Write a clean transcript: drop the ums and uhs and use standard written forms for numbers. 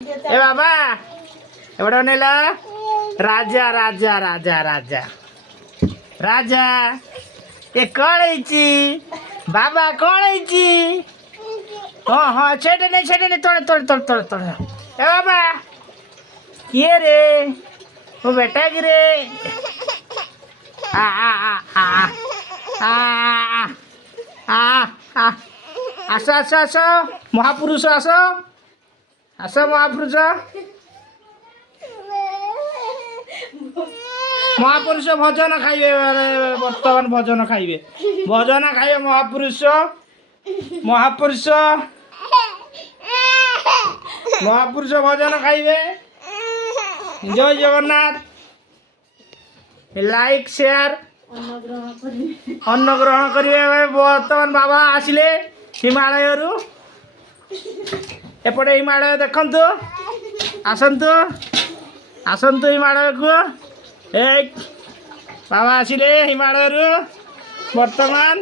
ए बाबा एवढं नेला राजा राजा राजा राजा राजा ए कळायची बाबा कळायची हाँ हाँ छेड़े नहीं तोड़े तोड़े तोड़े तोड़े तोड़े ए बाबा किए रे वो बेटा की रे आ आ आ आ आ आ आ आस आस आस महापुरुष आस आस महापुरुष महापुरुष भजन खाइबे बर्तमान भजन खाइबे महापुरुष महापुरुष महापुरुष भजन खाइबे जय जगन्नाथ लाइक शेयर अन्न ग्रहण करिवे बर्तमान बाबा आसिले हिमालय एपटे हिमालय देखंतु आसंतु आसंतु हिमालय को एक बाबा आसिले हिमालय वर्तमान